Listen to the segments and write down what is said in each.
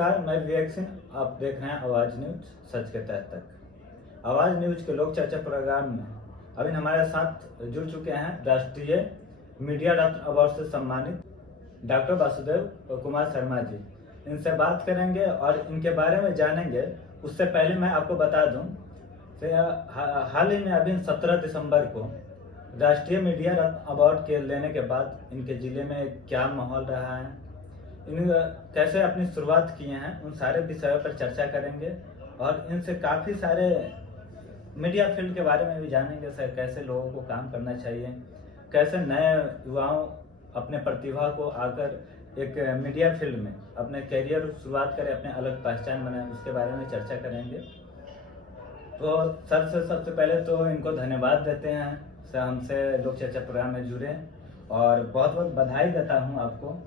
नमस्कार, मैं विवेक सिंह। आप देख रहे हैं आवाज़ न्यूज सच के तह तक। आवाज़ न्यूज के लोक चर्चा प्रोग्राम में अभी हमारे साथ जुड़ चुके हैं राष्ट्रीय मीडिया रत्न अवार्ड से सम्मानित डॉक्टर वासुदेव कुमार शर्मा जी। इनसे बात करेंगे और इनके बारे में जानेंगे। उससे पहले मैं आपको बता दूं कि हाल ही में अभी 17 दिसंबर को राष्ट्रीय मीडिया रत्न अवार्ड के लेने के बाद इनके ज़िले में क्या माहौल रहा है, इन कैसे अपनी शुरुआत किए हैं, उन सारे विषयों पर चर्चा करेंगे और इनसे काफ़ी सारे मीडिया फील्ड के बारे में भी जानेंगे। सर, कैसे लोगों को काम करना चाहिए, कैसे नए युवाओं अपने प्रतिभा को आकर एक मीडिया फील्ड में अपने करियर शुरुआत करें, अपने अलग पहचान बनाएं, उसके बारे में चर्चा करेंगे। तो सर से सबसे पहले तो इनको धन्यवाद देते हैं सर, हमसे लोक चर्चा प्रोग्राम में जुड़े और बहुत बहुत बधाई देता हूं आपको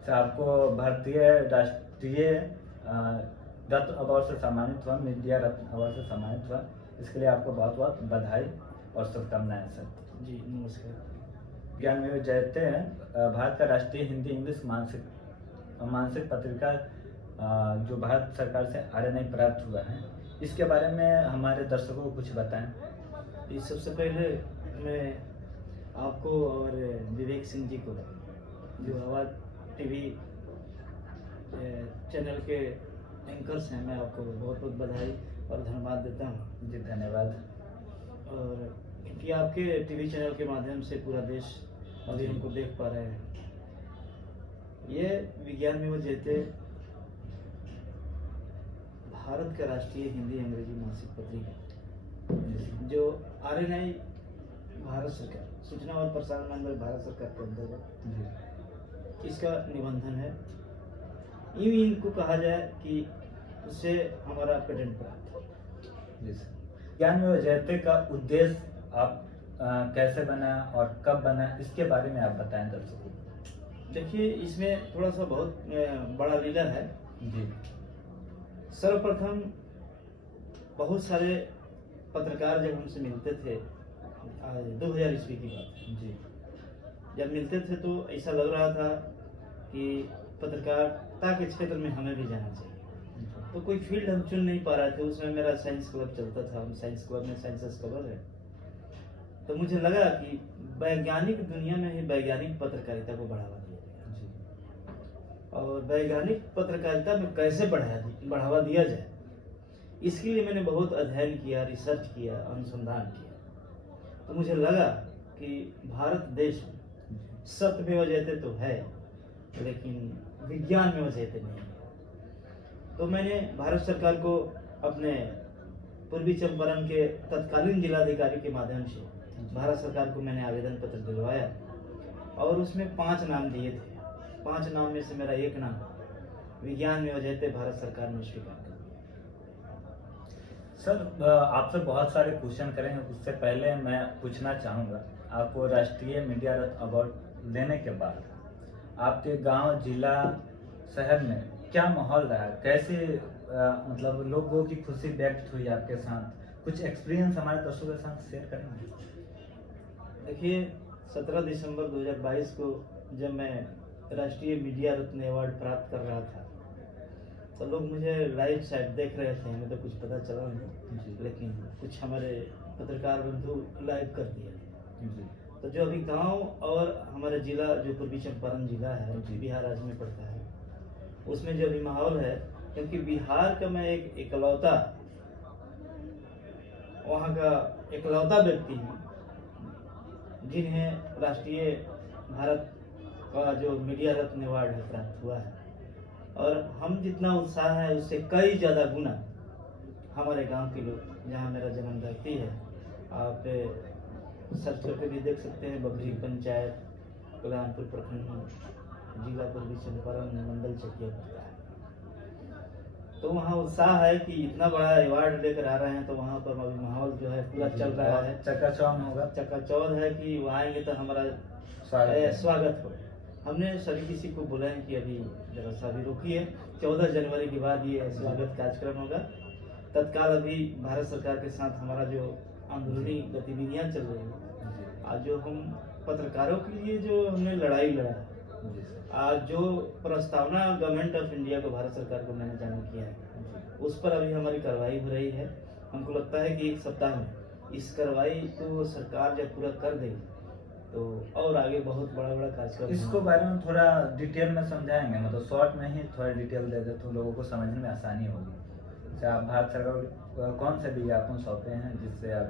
सर। आपको भारतीय राष्ट्रीय रत्न अवार्ड से सम्मानित हुआ, मीडिया रत्न अवार्ड से सम्मानित हुआ, इसके लिए आपको बहुत बहुत बधाई और शुभकामनाएं सर। जी नमस्कार। ज्ञान में जयते हैं भारत का राष्ट्रीय हिंदी इंग्लिश मानसिक पत्रिका जो भारत सरकार से RNI प्राप्त हुआ है, इसके बारे में हमारे दर्शकों को कुछ बताएं। इस सबसे पहले मैं आपको और विवेक सिंह जी को, जो आवाज़ टीवी चैनल के एंकर्स हैं, मैं आपको बहुत बहुत बधाई और धन्यवाद देता हूँ। जी धन्यवाद। और क्योंकि आपके टीवी चैनल के माध्यम से पूरा देश अभी हमको देख पा रहे हैं। ये विज्ञान में वो जैसे भारत का राष्ट्रीय हिंदी अंग्रेजी मासिक पत्रिका जो RNI भारत सरकार सूचना और प्रसारण मंत्रालय भारत सरकार के अंतर्गत इसका निबंधन है। यूँ इनको कहा जाए कि उससे हमारा पेटेंट प्राप्त है। जी सर, ज्ञान में जयते का उद्देश्य आप कैसे बना और कब बना, इसके बारे में आप बताएं दर्शकों को। देखिए, इसमें थोड़ा सा बहुत बड़ा लीला है जी। सर्वप्रथम बहुत सारे पत्रकार जब हमसे मिलते थे 2000 ईस्वी की बात जी, जब मिलते थे तो ऐसा लग रहा था कि पत्रकारिता के क्षेत्र में हमें भी जाना चाहिए। तो कोई फील्ड हम चुन नहीं पा रहे थे। उसमें मेरा साइंस क्लब चलता था, हम साइंस क्लब में साइंस स्कॉलर है। तो मुझे लगा कि वैज्ञानिक दुनिया में ही वैज्ञानिक पत्रकारिता को बढ़ावा दिया जाए और वैज्ञानिक पत्रकारिता में कैसे बढ़ावा दिया जाए, इसके लिए मैंने बहुत अध्ययन किया, रिसर्च किया, अनुसंधान किया। तो मुझे लगा कि भारत देश में सत्यमेव जयते तो है, लेकिन विज्ञान में जयते नहीं है। तो मैंने भारत सरकार को अपने पूर्वी चंपारण के तत्कालीन जिलाधिकारी के माध्यम से भारत सरकार को मैंने आवेदन पत्र दिलवाया और उसमें 5 नाम दिए थे। 5 नाम में से मेरा एक नाम विज्ञान में जयते भारत सरकार ने स्वीकार कर दिया। सर, आपसे बहुत सारे क्वेश्चन करेंगे, उससे पहले मैं पूछना चाहूँगा, आपको राष्ट्रीय मीडिया रत्न अवार्ड लेने के बाद आपके गांव, जिला, शहर में क्या माहौल रहा, कैसे मतलब लोगों की खुशी व्यक्त हुई आपके साथ, कुछ एक्सपीरियंस हमारे दर्शकों के साथ शेयर करेंगे। देखिए, 17 दिसंबर 2022 को जब मैं राष्ट्रीय मीडिया रत्न अवार्ड प्राप्त कर रहा था तो लोग मुझे लाइव शायद देख रहे थे, हमें तो कुछ पता चला नहीं, लेकिन कुछ हमारे पत्रकार बंधु लाइव कर दिया। तो जो अभी गांव और हमारा जिला जो पूर्वी चंपारण जिला है, बिहार राज्य में पड़ता है, उसमें जो भी माहौल है, क्योंकि बिहार का मैं एक इकलौता वहाँ का इकलौता व्यक्ति हूँ जिन्हें राष्ट्रीय भारत का जो मीडिया रत्न अवार्ड है प्राप्त हुआ है। और हम जितना उत्साह है उससे कई ज़्यादा गुना हमारे गांव के लोग, जहाँ मेरा जन्म धरती है, आप सर्च करके भी देख सकते हैं, बबरी पंचायत, कल्याणपुर प्रखंड, जिला पूर्वी चंपारण, मंडल चकिया पड़ता है। तो वहाँ उत्साह है कि इतना बड़ा अवार्ड लेकर आ रहे हैं, तो वहाँ पर अभी माहौल जो है पूरा चल रहा है, चकाचौंध होगा, चकाचौंध है कि वो आएंगे तो हमारा स्वागत हो। हमने सभी किसी को बोला है कि अभी जरा सा भी रुकिए, 14 जनवरी के बाद ये स्वागत कार्यक्रम होगा। तत्काल अभी भारत सरकार के साथ हमारा जो आंदोलनी गतिविधियाँ चल रही हैं, आज जो हम पत्रकारों के लिए जो हमने लड़ाई लड़ा, जो प्रस्तावना गवर्नमेंट ऑफ इंडिया को, भारत सरकार को मैंने जारी किया है, उस पर अभी हमारी कार्रवाई हो रही है। हमको लगता है कि एक सप्ताह में इस कार्रवाई को सरकार जब पूरा कर देगी तो और आगे बहुत बड़ा बड़ा कार्यक्रम। इसको बारे में थोड़ा डिटेल में समझाएंगे, मतलब शॉर्ट में ही थोड़ा डिटेल दे दे तो लोगों को समझने में आसानी होगी। जैसे आप भारत सरकार को कौन से विज्ञापन सौंपे हैं जिससे आप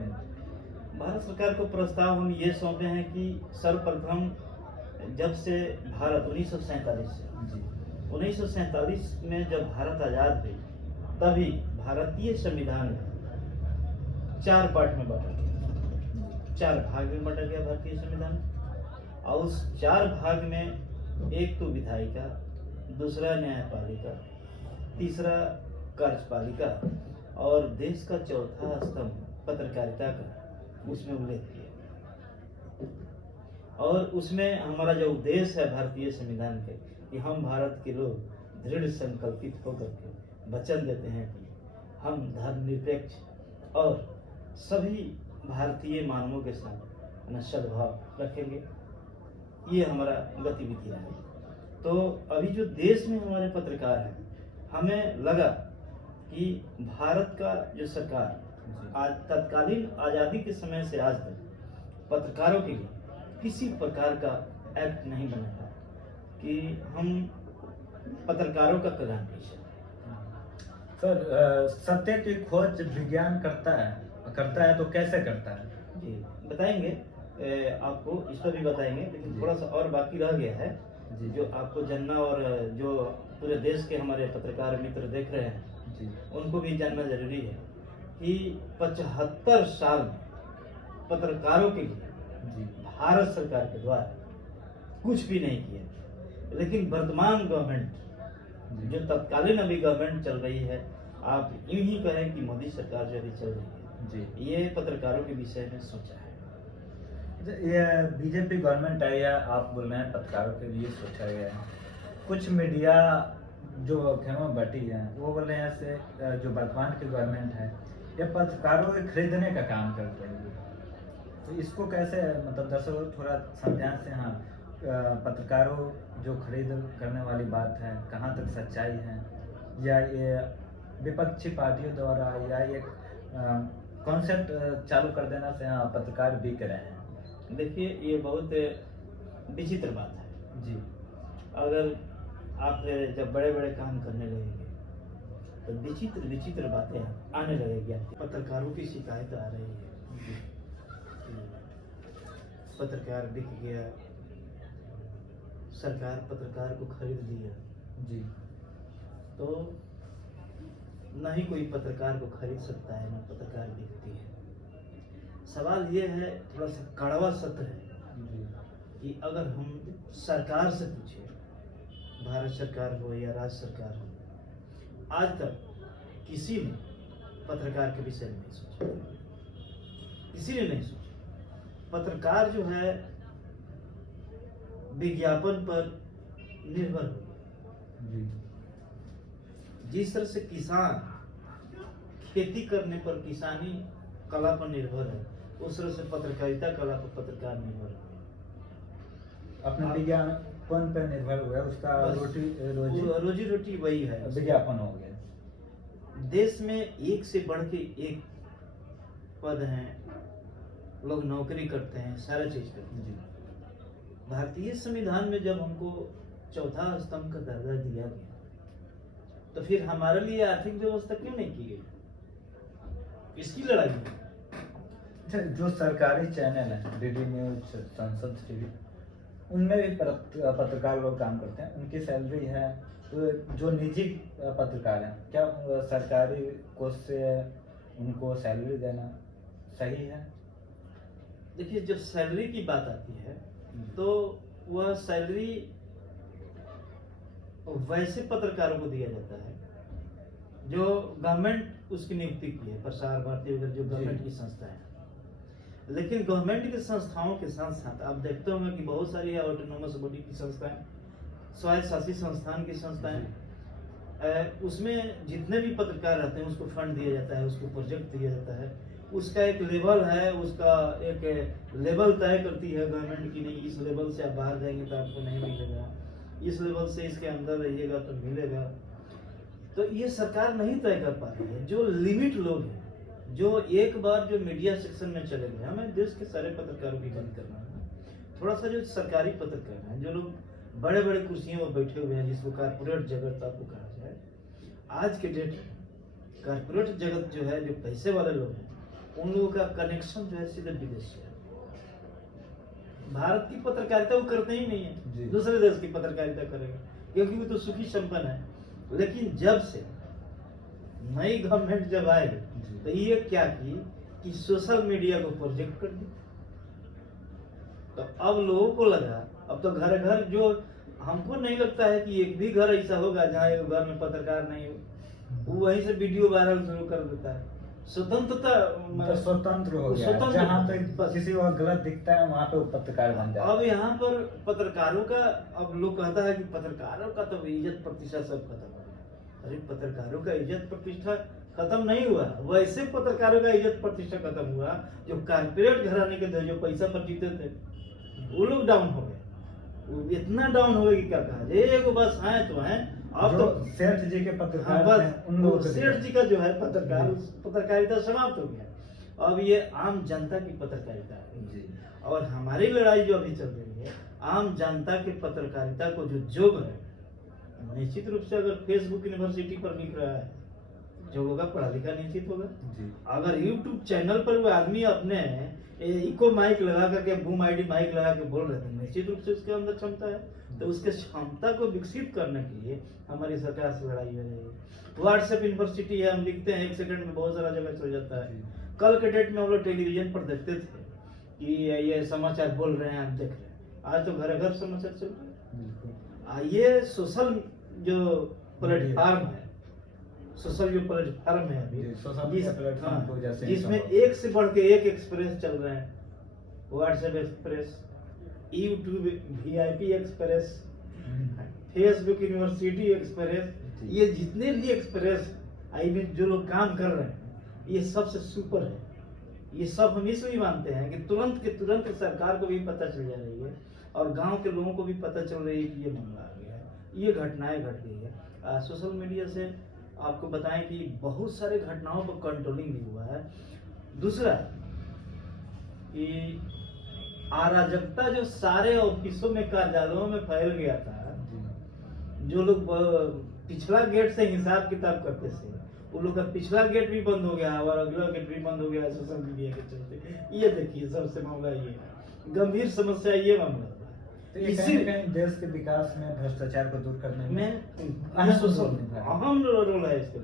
भारत सरकार को प्रस्ताव हम ये सौंपे हैं कि सर्वप्रथम जब से भारत 1947 से जी 1947 में जब भारत आज़ाद हुई तभी भारतीय संविधान में 4 पार्ट में बांटा गया, 4 भाग में बांटा गया भारतीय संविधान। और उस 4 भाग में एक तो विधायिका, दूसरा न्यायपालिका, तीसरा कार्यपालिका और देश का चौथा स्तंभ पत्रकारिता का उसमें उल्लेख किया। और उसमें हमारा जो उद्देश्य है भारतीय संविधान के कि हम भारत के लोग दृढ़ संकल्पित होकर के वचन देते हैं कि हम धर्मनिरपेक्ष और सभी भारतीय मानवों के साथ सद्भाव रखेंगे। ये हमारा गतिविधियाँ है। तो अभी जो देश में हमारे पत्रकार हैं, हमें लगा कि भारत का जो सरकार आज तत्कालीन आज़ादी के समय से आज तक पत्रकारों के लिए किसी प्रकार का एक्ट नहीं बना है कि हम पत्रकारों का कल्याण कीजिए। सर, सत्य की खोज विज्ञान करता है तो कैसे करता है? जी बताएंगे, आपको इस पर भी बताएंगे, लेकिन थोड़ा सा और बाकी रह गया है जो आपको जानना और जो पूरे देश के हमारे पत्रकार मित्र देख रहे हैं जी उनको भी जानना जरूरी है कि 75 साल में पत्रकारों के लिए जी भारत सरकार के द्वारा कुछ भी नहीं किया। लेकिन वर्तमान गवर्नमेंट जो तत्कालीन अभी गवर्नमेंट चल रही है, आप यूं ही कहें कि मोदी सरकार जो अभी चल रही है जी ये पत्रकारों के विषय में सोचा है। ये बीजेपी गवर्नमेंट है या आप बोल रहे हैं पत्रकारों के लिए सोचा गया है? कुछ मीडिया जो खेमा बटी है वो बोल रहे हैं से जो वर्तमान की गवर्नमेंट है ये पत्रकारों के खरीदने का काम करते हैं। तो इसको कैसे, मतलब दर्शकों थोड़ा समझाएं से। हाँ, पत्रकारों जो खरीद करने वाली बात है कहाँ तक सच्चाई है, या ये विपक्षी पार्टियों द्वारा या एक कॉन्सेप्ट चालू कर देना से हाँ पत्रकार बिक रहे हैं? देखिए ये बहुत विचित्र बात है जी। अगर आप जब बड़े बड़े काम करने लगेंगे तो विचित्र विचित्र बातें आने लगेगी। आपके पत्रकारों की शिकायत आ रही है कि पत्रकार बिक गया, सरकार पत्रकार को खरीद लिया। जी। तो न ही कोई पत्रकार को खरीद सकता है, न पत्रकार बिकती है। सवाल ये है, थोड़ा सा कड़वा सत्य है जी। कि अगर हम सरकार से पूछे, भारत सरकार हो या राज्य सरकार हो, आज तक किसी ने पत्रकार के विषय में नहीं सोचा, किसी ने नहीं सोचा। पत्रकार जो है विज्ञापन पर निर्भर हो। जी। जिस तरह से किसान खेती करने पर किसानी कला पर निर्भर है, उस तरह से पत्रकारिता कला पर पत्रकार निर्भर है। अपने विज्ञापन पर निर्भर हुआ, उसका रोजी रोटी वही है, विज्ञापन हो गया। देश में एक से बढ़ के एक पद हैं, लोग नौकरी करते हैं, सारा चीज करते हैं। भारतीय संविधान में जब हमको चौथा स्तंभ का दर्जा दिया गया तो फिर हमारे लिए आर्थिक व्यवस्था क्यों नहीं की गई? इसकी लड़ाई है। जो सरकारी चैनल है, डीडी न्यूज, संसद टीवी, उनमें भी पत्रकार लोग काम करते हैं, उनकी सैलरी है। तो जो निजी पत्रकार हैं, क्या सरकारी कोष से उनको सैलरी देना सही है? देखिए, जब सैलरी की बात आती है तो वह सैलरी वैसे पत्रकारों को दिया जाता है जो गवर्नमेंट उसकी नियुक्ति की है, प्रसार भारती वगैरह जो गवर्नमेंट की संस्था है। लेकिन गवर्नमेंट की संस्थाओं के साथ साथ आप देखते होंगे कि बहुत सारी ऑटोनोमस बॉडी की संस्थाएं, स्वायत्त शासी संस्थान की संस्थाएं, उसमें जितने भी पत्रकार रहते हैं उसको फंड दिया जाता है, उसको प्रोजेक्ट दिया जाता है, उसका एक लेवल है, उसका एक लेवल तय करती है गवर्नमेंट की, नहीं इस लेवल से आप बाहर जाएंगे तो आपको नहीं मिलेगा। इस लेवल से इसके अंदर रहिएगा तो मिलेगा। तो ये सरकार नहीं तय कर पा रही है। जो लिमिट लोग हैं, जो एक बार जो मीडिया सेक्शन में चले गए, हमें देश के सारे पत्रकारों की बात करना है, थोड़ा सा जो सरकारी पत्रकार हैं, जो लोग बड़े बड़े कुर्सियों पर बैठे हुए हैं, जिसको कारपोरेट जगत आपको कहा जाए, आज के डेट में कारपोरेट जगत जो है, जो पैसे वाले लोग हैं, उन लोगों का कनेक्शन जो है सीधे विदेश से है। भारत की पत्रकारिता वो करते ही नहीं है, दूसरे देश की पत्रकारिता करेगा, क्योंकि वो तो सुखी संपन्न है। लेकिन जब से नई गवर्नमेंट जब आई तो ये क्या की कि सोशल मीडिया को प्रोजेक्ट कर दिया। तो अब लोगों को लगा, अब तो घर घर, जो हमको नहीं लगता है कि एक भी घर ऐसा होगा जहाँ एक घर में पत्रकार नहीं हो, वो वहीं से वीडियो वायरल शुरू कर देता है। स्वतंत्रता, स्वतंत्र हो गया, स्वतंत्र, जहाँ पे किसी को गलत दिखता है वहाँ पे वो पत्रकार बन जाता है। अब यहाँ पर पत्रकारों का, अब लोग कहता है कि पत्रकारों का तो इज्जत प्रतिष्ठा सब खत्म हो गया। अरे पत्रकारों का इज्जत प्रतिष्ठा खत्म नहीं हुआ, वैसे पत्रकारों का इज्जत प्रतिष्ठा खत्म हुआ जो कारपोरेट घराने के थे, जो पैसा पर जीते थे, वो लोग डाउन हो गए। वो इतना डाउन हो गए कि क्या कहा जाए, एगो बस आए तो हैं। अब तो सेठ जी के पत्रकार बस हैं, उन लोगों से सेठ जी का जो है पत्रकारिता समाप्त हो गया। अब ये आम जनता की पत्रकारिता है, और हमारी लड़ाई जो अभी चल रही है, आम जनता की पत्रकारिता को जो जोग है, निश्चित रूप से अगर फेसबुक यूनिवर्सिटी पर लिख रहा है, जो होगा पढ़ा लिखा निश्चित होगा। अगर यूट्यूब चैनल पर वो आदमी अपने इको माइक लगा करके, बूम आईडी माइक लगा के बोल रहे थे, निश्चित रूप से उसके अंदर क्षमता है। तो उसके क्षमता को विकसित करने के लिए हमारी सरकार से लड़ाई हो रही है। व्हाट्सएप यूनिवर्सिटी है, हम लिखते हैं 1 सेकंड में बहुत सारा जगह चल जाता है। कल के डेट में हम लोग टेलीविजन पर देखते थे कि ये समाचार बोल रहे हैं, आप देख रहे हैं, आज तो घर घर समाचार चल रहे हैं। ये सोशल जो प्लेटफॉर्म है, सोशल जो प्लेटफॉर्म है अभी, जिसमें एक से बढ़ के एक एक्सप्रेस चल रहे हैं। WhatsApp express, YouTube VIP express, Facebook university express, ये जितने भी एक्सप्रेस आई मीन जो लोग काम कर रहे हैं, ये सबसे सुपर है। ये सब हम इसलिए मानते हैं कि तुरंत के तुरंत सरकार को भी पता चल जा रही है, और गांव के लोगों को भी पता चल रही है कि ये मामला आ गया है, ये घटनाएं घट गई है। सोशल मीडिया से आपको बताएं कि बहुत सारे घटनाओं पर कंट्रोलिंग भी हुआ है। दूसरा कि अराजकता जो सारे ऑफिसों में, कार्यालयों में फैल गया था, जो लोग पिछला गेट से हिसाब किताब करते थे, वो लोग का पिछला गेट भी बंद हो गया और अगला गेट भी बंद हो गया सोशल मीडिया के चलते। ये देखिए सबसे मामला ये गंभीर समस्या, ये मामला तो इसी देश के विकास में भ्रष्टाचार को दूर करने में अहम रोल है इसके,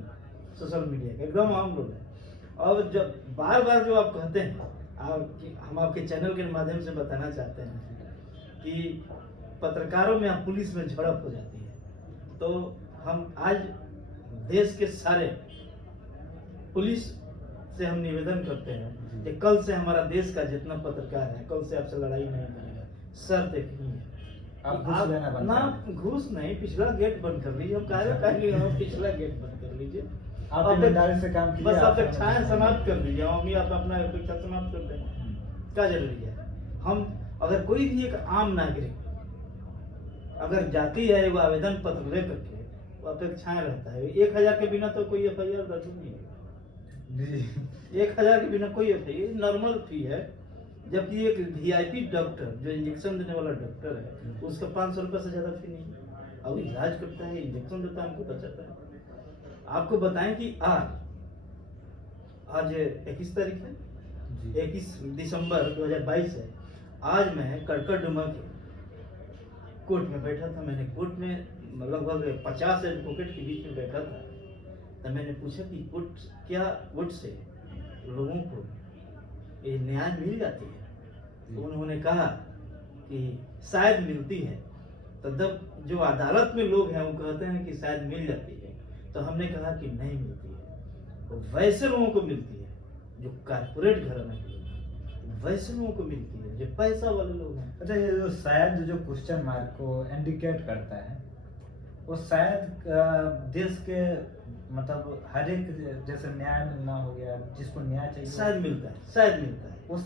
सोशल मीडिया का एकदम अहम रोल है। और जब बार बार जो आप कहते हैं, हम आपके चैनल के माध्यम से बताना चाहते हैं कि पत्रकारों में पुलिस में झड़प हो जाती है, तो हम आज देश के सारे पुलिस से हम निवेदन करते हैं कि कल से हमारा देश का जितना पत्रकार है, कल से आपसे लड़ाई नहीं करेगा। शर्त एक ही है, आप ना घूस नहीं, पिछला गेट बंद कर लीजिए। हम पिछला गेट बंद कर लीजिए, आप ईमानदारी से काम कीजिए, बस आप छाया समाप्त कर दीजिए, हम आप अपना अपेक्षा समाप्त कर दें, क्या जरूरी है। हम अगर कोई भी एक आम नागरिक अगर जाती है वो आवेदन पत्र ले करके, वो अपेक्षाएं रहता है 1000 के बिना तो कोई FIR दर्ज नहीं है। 1000 के बिना कोई FIR, नॉर्मल फी है। जबकि एक VIP डॉक्टर जो इंजेक्शन देने वाला डॉक्टर है, उसका 500 रुपये से ज्यादा फी नहीं है। अब इलाज करता है, इंजेक्शन देता है, हमको बचाता है। आपको बताएं कि आज 21 तारीख है, 21 दिसंबर 2022 है। आज मैं कड़कड़डुमा के कोर्ट में बैठा था। मैंने कोर्ट में लगभग 50 एडवोकेट के बीच में बैठा था। तो मैंने पूछा कि कोर्ट से लोगों को ये न्याय मिल जाती है? तो उन्होंने कहा कि शायद मिलती है। तो जब जो अदालत में लोग हैं वो कहते हैं कि शायद मिल जाती है, तो हमने कहा कि नहीं मिलती है। तो वैसे लोगों को मिलती है जो कारपोरेट घराना के लोग हैं, वैसे लोगों को मिलती है जो पैसा वाले लोग हैं। अच्छा, ये जो शायद जो क्वेश्चन मार्क को इंडिकेट करता है, वो शायद देश के मतलब हर एक, जैसे न्याय मिलना हो गया, जिसको न्याय चाहिए शायद मिलता है, शायद मिलता है। वो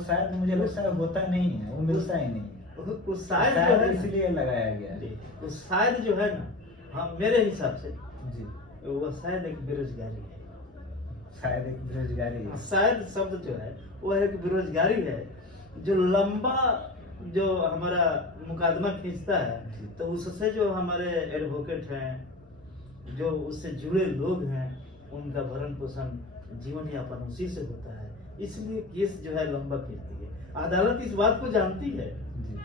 शायद मुझे लगता है होता नहीं है, वो मिलता ही नहीं। वो शायद जो है ना, इसलिए लगाया गया है। जी, वो शायद जो है ना, हाँ मेरे हिसाब से जी, वो शायद एक बेरोजगारी है। शायद एक बेरोजगारी है। शायद शब्द जो है वो एक बेरोजगारी है, जो लंबा जो हमारा मुकदमा खींचता है, जी। तो उससे जो हमारे एडवोकेट हैं, जो उससे जुड़े लोग हैं, उनका भरण पोषण जीवन यापन उसी से होता है, इसलिए केस जो है लंबा खींचती है। अदालत इस बात को जानती है, जी,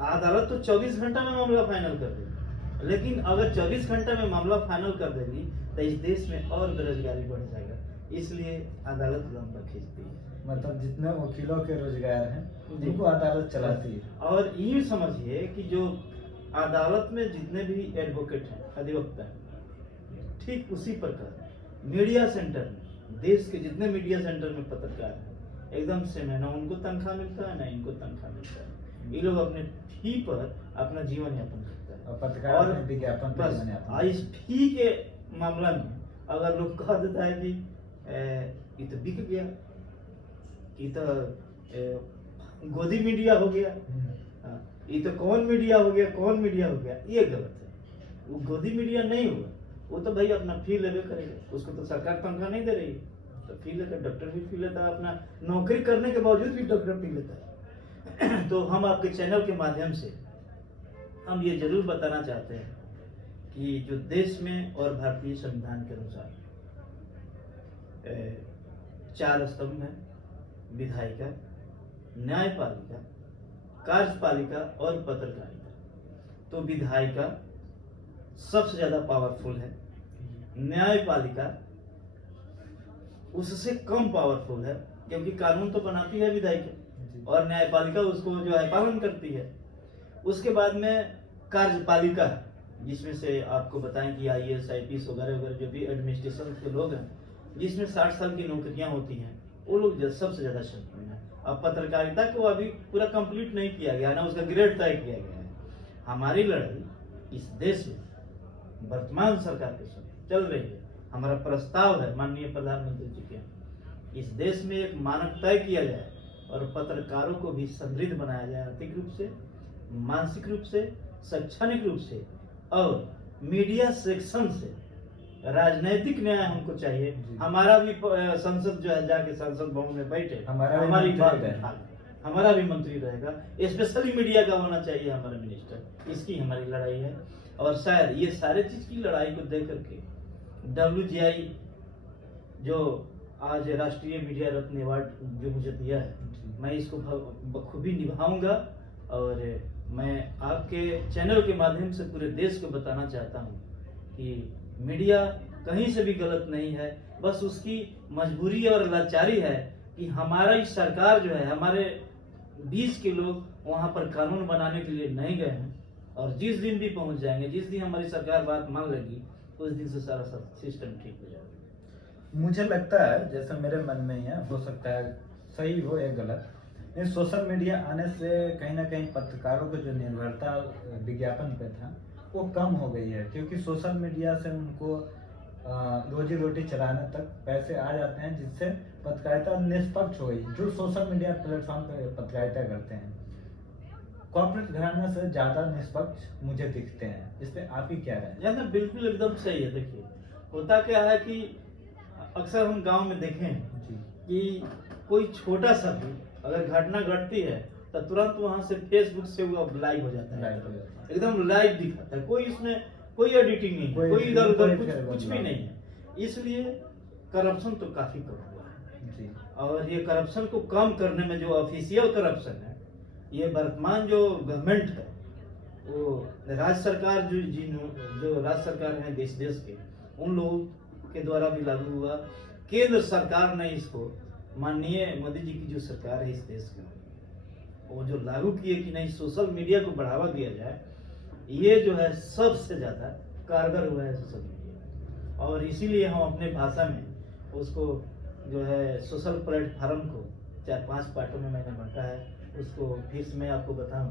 अदालत तो 24 घंटा में मामला फाइनल कर देगी, लेकिन अगर 24 घंटा में मामला फाइनल कर देगी तो इस देश में और बेरोजगारी बढ़ जाएगा, इसलिए अदालत लंबा खींचती है। मतलब जितने वकीलों के रोजगार हैं जी। उनको अदालत चलाती है। और ये समझिए कि जो अदालत में जितने भी एडवोकेट हैं, अधिवक्ता हैं, ठीक उसी प्रकार मीडिया सेंटर में, देश के जितने मीडिया सेंटर में पत्रकार हैं, एकदम सेम है, ना उनको तनख्वाह मिलता है ना इनको तनख्वाह मिलता है। ये लोग अपने फी पर अपना जीवन यापन करता है। और पत्रकार और अपने विज्ञापन पे बस जीवन यापन इस फी के मामला में अगर लोग कह देता है कि ये तो बिक गया, ये तो गोदी मीडिया हो गया, हाँ, ये तो कौन मीडिया हो गया, कौन मीडिया हो गया, ये गलत है। वो गोदी मीडिया नहीं हुआ, वो तो भाई अपना फी लेवे करेगा, उसको तो सरकार तनख्वाह नहीं दे रही, तो फी लेकर डॉक्टर भी फी लेता है, अपना नौकरी करने के बावजूद भी डॉक्टर फी लेता है। तो हम आपके चैनल के माध्यम से हम ये जरूर बताना चाहते हैं कि जो देश में और भारतीय संविधान के अनुसार 4 स्तंभ है, विधायिका, न्यायपालिका, कार्यपालिका और पत्रकारिता। तो विधायिका सबसे ज्यादा पावरफुल है, न्यायपालिका उससे कम पावरफुल है, क्योंकि कानून तो बनाती है विधायिका और न्यायपालिका उसको जो है पालन करती है। उसके बाद में कार्यपालिका है, जिसमें से आपको बताएं कि IAS, IPS वगैरह वगैरह जो भी एडमिनिस्ट्रेशन के लोग हैं, जिसमें 60 साल की नौकरियां होती हैं, वो लोग सबसे ज्यादा संपूर्ण है। अब पत्रकारिता को अभी पूरा कंप्लीट नहीं किया गया, ना उसका ग्रेड तय किया गया है। हमारी लड़ाई इस देश में वर्तमान सरकार के साथ चल रही है। हमारा प्रस्ताव है, माननीय प्रधानमंत्री जी के, इस देश में एक मानक तय किया जाए और पत्रकारों को भी समृद्ध बनाया जाए, आर्थिक रूप से, मानसिक रूप से, शैक्षणिक रूप से, और मीडिया सेक्शन से राजनीतिक न्याय हमको चाहिए। हमारा भी संसद जो है जाके संसद भवन में बैठे, हमारी बात उठाए, हमारा भी मंत्री रहेगा, स्पेशली मीडिया का होना चाहिए हमारा मिनिस्टर। इसकी हमारी लड़ाई है, और शायद ये सारे चीज की लड़ाई को देख करके WGI जो आज राष्ट्रीय मीडिया रत्न अवार्ड जो मुझे दिया है, मैं इसको बखूबी निभाऊंगा। और मैं आपके चैनल के माध्यम से पूरे देश को बताना चाहता हूँ कि मीडिया कहीं से भी गलत नहीं है, बस उसकी मजबूरी और लाचारी है कि हमारी सरकार जो है, हमारे बीच के लोग वहाँ पर कानून बनाने के लिए नहीं गए हैं, और जिस दिन भी पहुंच जाएंगे, जिस दिन हमारी सरकार बात मान लेगी, उस दिन से सारा सिस्टम ठीक हो जाएगा। मुझे लगता है, जैसा मेरे मन में ही है, हो सकता है सही हो या गलत, लेकिन सोशल मीडिया आने से कहीं ना कहीं पत्रकारों को जो निर्भरता विज्ञापन पे था वो कम हो गई है, क्योंकि सोशल मीडिया से उनको रोजी रोटी चलाने तक पैसे आ जाते हैं, जिससे पत्रकारिता निष्पक्ष हो गई। जो सोशल मीडिया प्लेटफॉर्म पे पत्रकारिता करते हैं कॉर्पोरेट घराना से ज्यादा निष्पक्ष मुझे दिखते हैं। इस पे आप ही क्या राय है? ना बिल्कुल एकदम सही है। देखिए होता क्या है कि अक्सर हम गांव में देखें जी, कि कोई छोटा सा भी अगर घटना घटती है तो तुरंत वहां से फेसबुक से वो लाइव हो जाता है, लाइव हो जाता है। एकदम लाइव दिखाता है, कोई इसमें कोई एडिटिंग नहीं है, कोई इधर उधर कुछ भी नहीं है। इसलिए करप्शन तो काफी कम हुआ है जी, और ये करप्शन को कम करने में जो ऑफिशियल करप्शन है, ये वर्तमान जो गवर्नमेंट है, वो राज्य सरकार जो राज्य सरकार है देश के, उन लोगों के द्वारा भी लागू हुआ। केंद्र सरकार ने इसको, माननीय मोदी जी की जो सरकार है इस देश में, वो जो लागू किए कि नहीं सोशल मीडिया को बढ़ावा दिया जाए, ये जो है सबसे ज्यादा कारगर हुआ है सोशल मीडिया। और इसीलिए हम अपने भाषा में उसको जो है सोशल प्लेटफॉर्म को 4-5 पार्टों में मैंने बांटा है। उसको फिर से मैं आपको बताऊं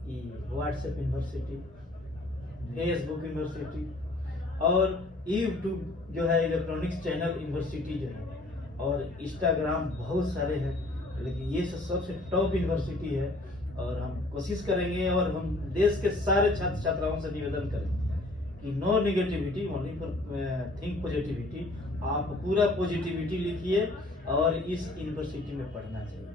कि व्हाट्सएप यूनिवर्सिटी, फेसबुक यूनिवर्सिटी और यूट्यूब जो है इलेक्ट्रॉनिक्स चैनल यूनिवर्सिटी जो है, और इंस्टाग्राम बहुत सारे हैं, लेकिन ये सबसे टॉप यूनिवर्सिटी है। और हम कोशिश करेंगे और हम देश के सारे छात्र छात्राओं से निवेदन करेंगे कि no negativity, only for think positivity. आप पूरा पॉजिटिविटी लिखिए और इस यूनिवर्सिटी में पढ़ना चाहिए।